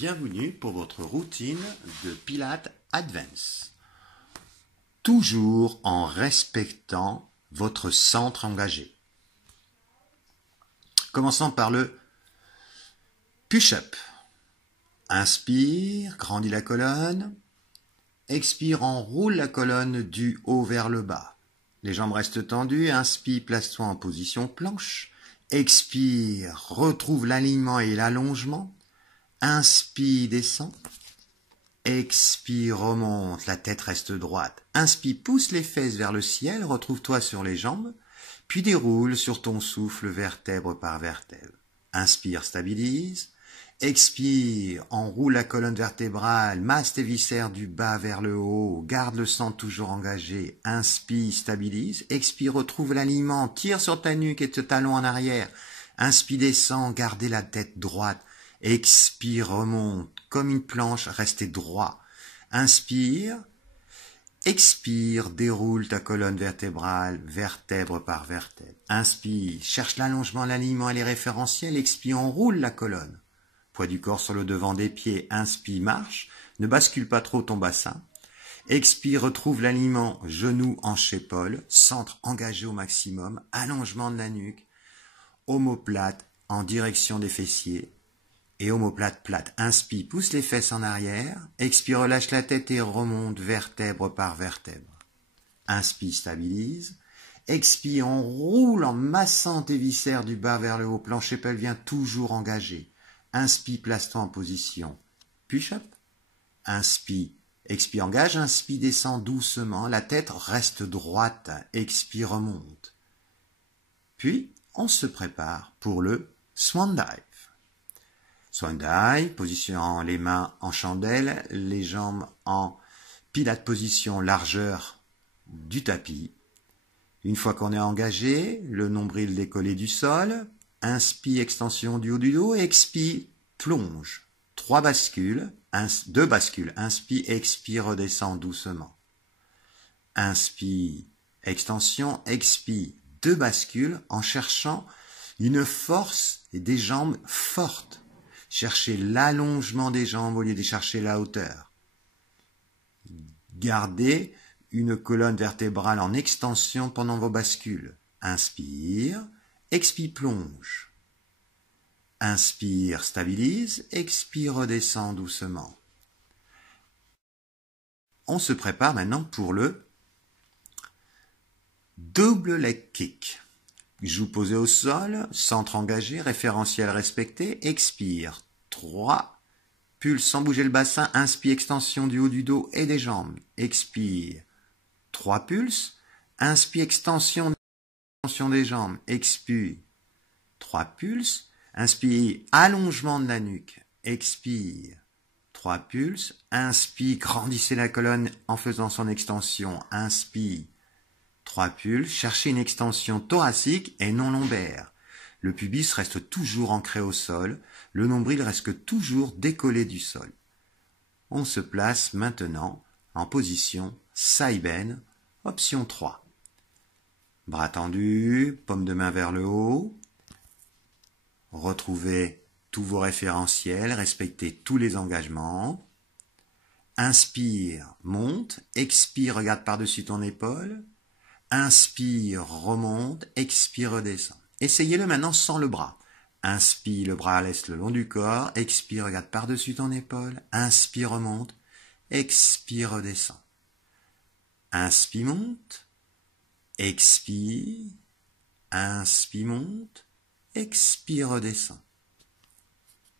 Bienvenue pour votre routine de Pilates Advance. Toujours en respectant votre centre engagé. Commençons par le push-up. Inspire, grandis la colonne. Expire, enroule la colonne du haut vers le bas. Les jambes restent tendues. Inspire, place-toi en position planche. Expire, retrouve l'alignement et l'allongement. Inspire, descend. Expire, remonte, la tête reste droite. Inspire, pousse les fesses vers le ciel, retrouve-toi sur les jambes, puis déroule sur ton souffle vertèbre par vertèbre. Inspire, stabilise. Expire, enroule la colonne vertébrale, masse tes viscères du bas vers le haut, garde le centre toujours engagé. Inspire, stabilise. Expire, retrouve l'alignement, tire sur ta nuque et tes talons en arrière. Inspire, descend, gardez la tête droite. Expire, remonte, comme une planche, restez droit. Inspire, expire, déroule ta colonne vertébrale, vertèbre par vertèbre. Inspire, cherche l'allongement, l'alignement et les référentiels. Expire, enroule la colonne. Poids du corps sur le devant des pieds. Inspire, marche, ne bascule pas trop ton bassin. Expire, retrouve l'alignement, genoux, hanches, épaules, centre engagé au maximum, allongement de la nuque, omoplate en direction des fessiers. Et omoplate plate. Inspire, pousse les fesses en arrière. Expire, relâche la tête et remonte vertèbre par vertèbre. Inspire, stabilise. Expire, enroule en massant tes viscères du bas vers le haut. Plancher pelvien toujours engagé. Inspire, place-toi en position push-up. Inspire, expire, engage. Inspire, descend doucement. La tête reste droite. Expire, remonte. Puis, on se prépare pour le swan dive. Swan dive, position les mains en chandelle, les jambes en Pilates position largeur du tapis. Une fois qu'on est engagé, le nombril décollé du sol, inspire, extension du haut du dos, expire, plonge. 3 bascules, 2 bascules, inspire, expire, redescend doucement. Inspire, extension, expire, 2 bascules en cherchant une force et des jambes fortes. Cherchez l'allongement des jambes au lieu de chercher la hauteur. Gardez une colonne vertébrale en extension pendant vos bascules. Inspire, expire, plonge. Inspire, stabilise, expire, redescend doucement. On se prépare maintenant pour le double leg kick. Joue posé au sol, centre engagé, référentiel respecté, expire. 3, pulse sans bouger le bassin, inspire, extension du haut du dos et des jambes. Expire. 3 pulses, inspire, extension des jambes. Expire. 3 pulses, inspire, allongement de la nuque. Expire. 3 pulses, inspire, grandissez la colonne en faisant son extension. Inspire. 3 pulses, cherchez une extension thoracique et non lombaire. Le pubis reste toujours ancré au sol, le nombril reste toujours décollé du sol. On se place maintenant en position Saiben, option 3. Bras tendus, paume de main vers le haut. Retrouvez tous vos référentiels, respectez tous les engagements. Inspire, monte, expire, regarde par-dessus ton épaule. Inspire, remonte, expire, redescend. Essayez-le maintenant sans le bras. Inspire, le bras laisse le long du corps. Expire, regarde par-dessus ton épaule. Inspire, remonte. Expire, redescend. Inspire, monte. Expire. Inspire, monte. Expire, redescend.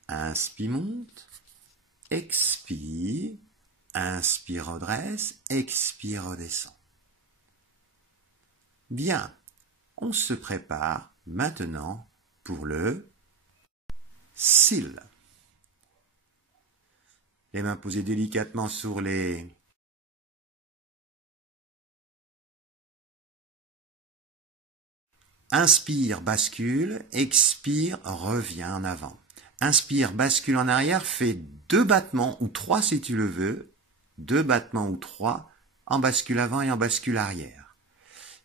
Inspire, monte. Expire. Inspire, redresse. Expire, redescend. Bien, on se prépare maintenant pour le seal. Les mains posées délicatement sur les inspire, bascule, expire, reviens en avant. Inspire, bascule en arrière, fais 2 battements ou 3 si tu le veux, 2 battements ou 3 en bascule avant et en bascule arrière.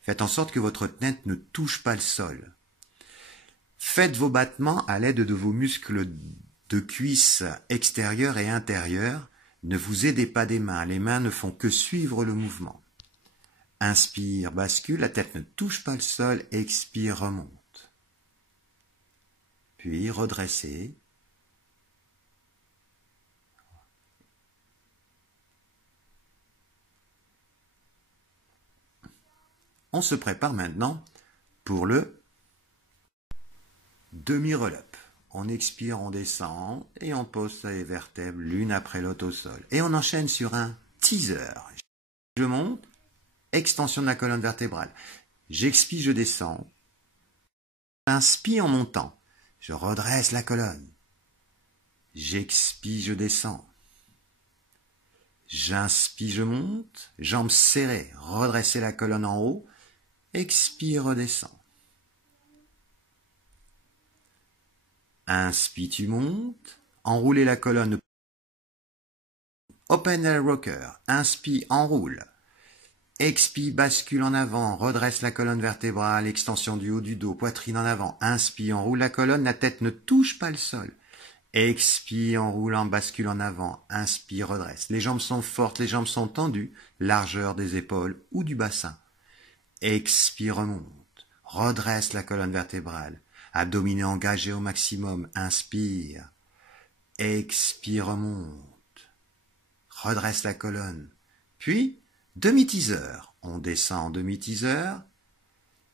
Faites en sorte que votre tête ne touche pas le sol. Faites vos battements à l'aide de vos muscles de cuisses extérieures et intérieures. Ne vous aidez pas des mains, les mains ne font que suivre le mouvement. Inspire, bascule, la tête ne touche pas le sol, expire, remonte. Puis redressez. On se prépare maintenant pour le demi-roll-up. On expire, on descend et on pose les vertèbres l'une après l'autre au sol. Et on enchaîne sur un teaser. Je monte, extension de la colonne vertébrale. J'expire, je descends. J'inspire en montant. Je redresse la colonne. J'expire, je descends. J'inspire, je monte. Jambes serrées, redressez la colonne en haut. Expire, redescends. Inspire, tu montes. Enroulez la colonne. Open air rocker. Inspire, enroule. Expire, bascule en avant. Redresse la colonne vertébrale. Extension du haut du dos. Poitrine en avant. Inspire, enroule la colonne. La tête ne touche pas le sol. Expire, enroulant, bascule en avant. Inspire, redresse. Les jambes sont fortes, les jambes sont tendues. Largeur des épaules ou du bassin. Expire, remonte. Redresse la colonne vertébrale. Abdominaux engagés au maximum. Inspire. Expire, remonte. Redresse la colonne. Puis, demi-teaser. On descend en demi-teaser.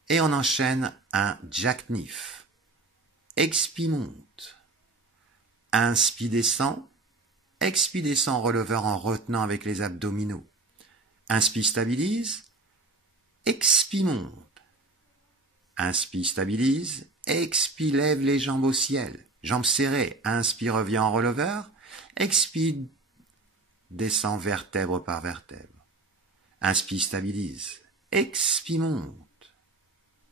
Et on enchaîne un jackknife. Expire, monte. Inspire, descend. Expire, descend, releveur en retenant avec les abdominaux. Inspire, stabilise. Expire, monte. Inspire, stabilise. Expire, lève les jambes au ciel. Jambes serrées. Inspire, revient en releveur. Expire, descend vertèbre par vertèbre. Inspire, stabilise. Expire, monte.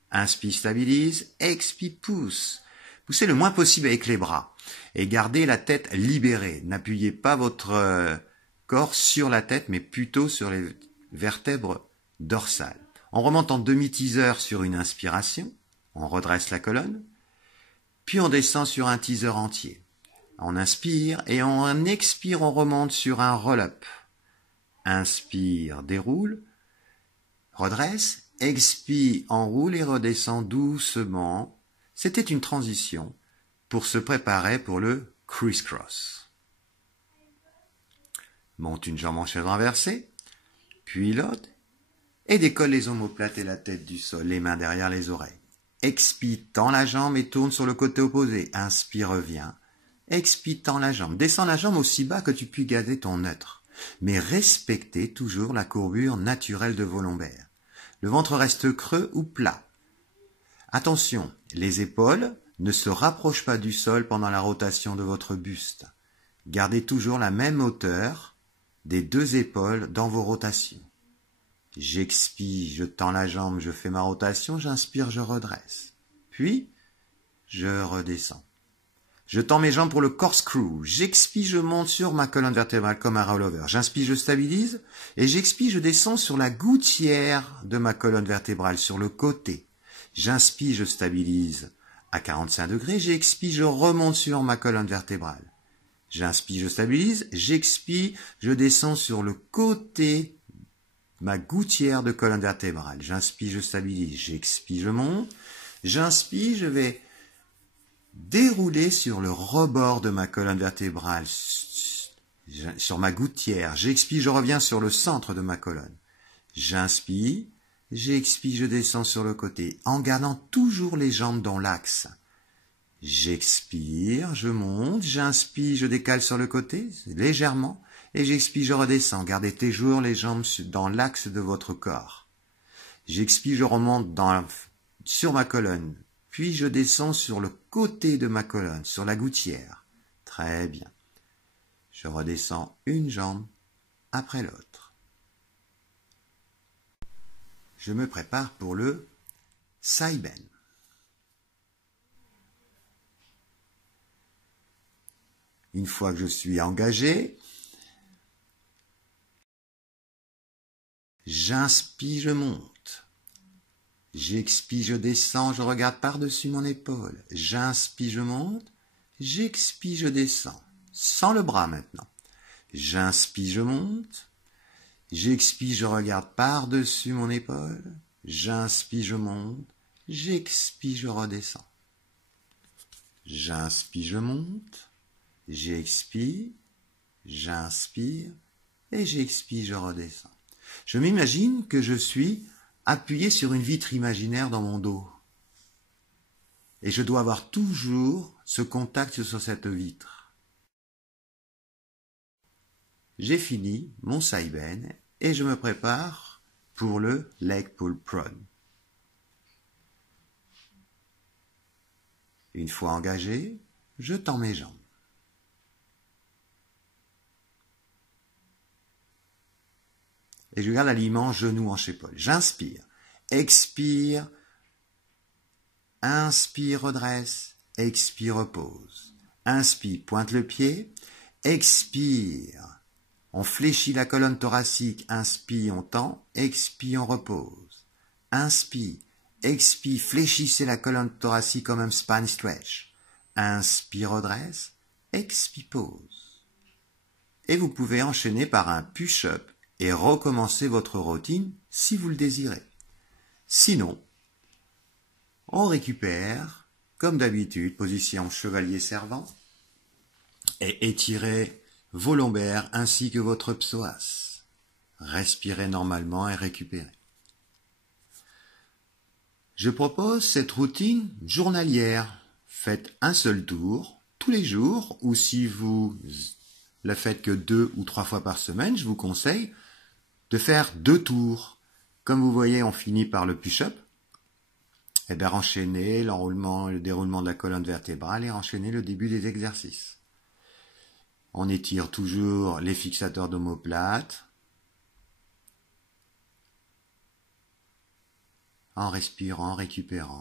Inspire, stabilise. Expire, pousse. Poussez le moins possible avec les bras. Et gardez la tête libérée. N'appuyez pas votre corps sur la tête, mais plutôt sur les vertèbres dorsales. On remonte en demi-teaser sur une inspiration. On redresse la colonne. Puis on descend sur un teaser entier. On inspire et on expire, on remonte sur un roll-up. Inspire, déroule. Redresse. Expire, enroule et redescend doucement. C'était une transition pour se préparer pour le criss-cross. Monte une jambe en chaise renversée, puis l'autre, et décolle les omoplates et la tête du sol, les mains derrière les oreilles. Expire, tend la jambe et tourne sur le côté opposé. Inspire, reviens. Expire, tend la jambe. Descends la jambe aussi bas que tu puisses garder ton neutre. Mais respectez toujours la courbure naturelle de vos lombaires. Le ventre reste creux ou plat. Attention, les épaules ne se rapprochent pas du sol pendant la rotation de votre buste. Gardez toujours la même hauteur des deux épaules dans vos rotations. J'expire, je tends la jambe, je fais ma rotation, j'inspire, je redresse. Puis, je redescends. Je tends mes jambes pour le corkscrew. J'expire, je monte sur ma colonne vertébrale comme un rollover. J'inspire, je stabilise. Et j'expire, je descends sur la gouttière de ma colonne vertébrale, sur le côté. J'inspire, je stabilise à 45 degrés. J'expire, je remonte sur ma colonne vertébrale. J'inspire, je stabilise. J'expire, je descends sur le côté, ma gouttière de colonne vertébrale. J'inspire, je stabilise. J'expire, je monte. J'inspire, je vais dérouler sur le rebord de ma colonne vertébrale, sur ma gouttière. J'expire, je reviens sur le centre de ma colonne. J'inspire, j'expire, je descends sur le côté, en gardant toujours les jambes dans l'axe. J'expire, je monte, j'inspire, je décale sur le côté, légèrement, et j'expire, je redescends. Gardez toujours les jambes dans l'axe de votre corps. J'expire, je remonte sur ma colonne. Puis je descends sur le côté de ma colonne, sur la gouttière. Très bien. Je redescends une jambe après l'autre. Je me prépare pour le side bend. Une fois que je suis engagé, j'inspire, je monte. J'expire, je descends, je regarde par-dessus mon épaule. J'inspire, je monte. j'expire, je descends. Sans le bras maintenant. J'inspire, je monte. J'expire, je regarde par-dessus mon épaule. J'inspire, je monte. J'expire, je redescends. J'inspire, je monte. J'expire. J'inspire. Et j'expire, je redescends. Je m'imagine que je suis appuyé sur une vitre imaginaire dans mon dos. Et je dois avoir toujours ce contact sur cette vitre. J'ai fini mon Saiben et je me prépare pour le leg pull prone. Une fois engagé, je tends mes jambes. Et je garde l'alignement genou, hanche, épaule. J'inspire, expire, inspire, redresse, expire, repose. Inspire, pointe le pied, expire. On fléchit la colonne thoracique, inspire, on tend, expire, on repose. Inspire, expire, fléchissez la colonne thoracique comme un spine stretch. Inspire, redresse, expire, pause. Et vous pouvez enchaîner par un push-up et recommencer votre routine si vous le désirez. Sinon, on récupère, comme d'habitude, position chevalier servant, et étirez vos lombaires ainsi que votre psoas. Respirez normalement et récupérez. Je propose cette routine journalière. Faites un seul tour tous les jours, ou si vous la faites que 2 ou 3 fois par semaine, je vous conseille de faire 2 tours. Comme vous voyez, on finit par le push-up. Et bien, enchaînez l'enroulement, le déroulement de la colonne vertébrale et enchaînez le début des exercices. On étire toujours les fixateurs d'omoplate. En respirant, en récupérant.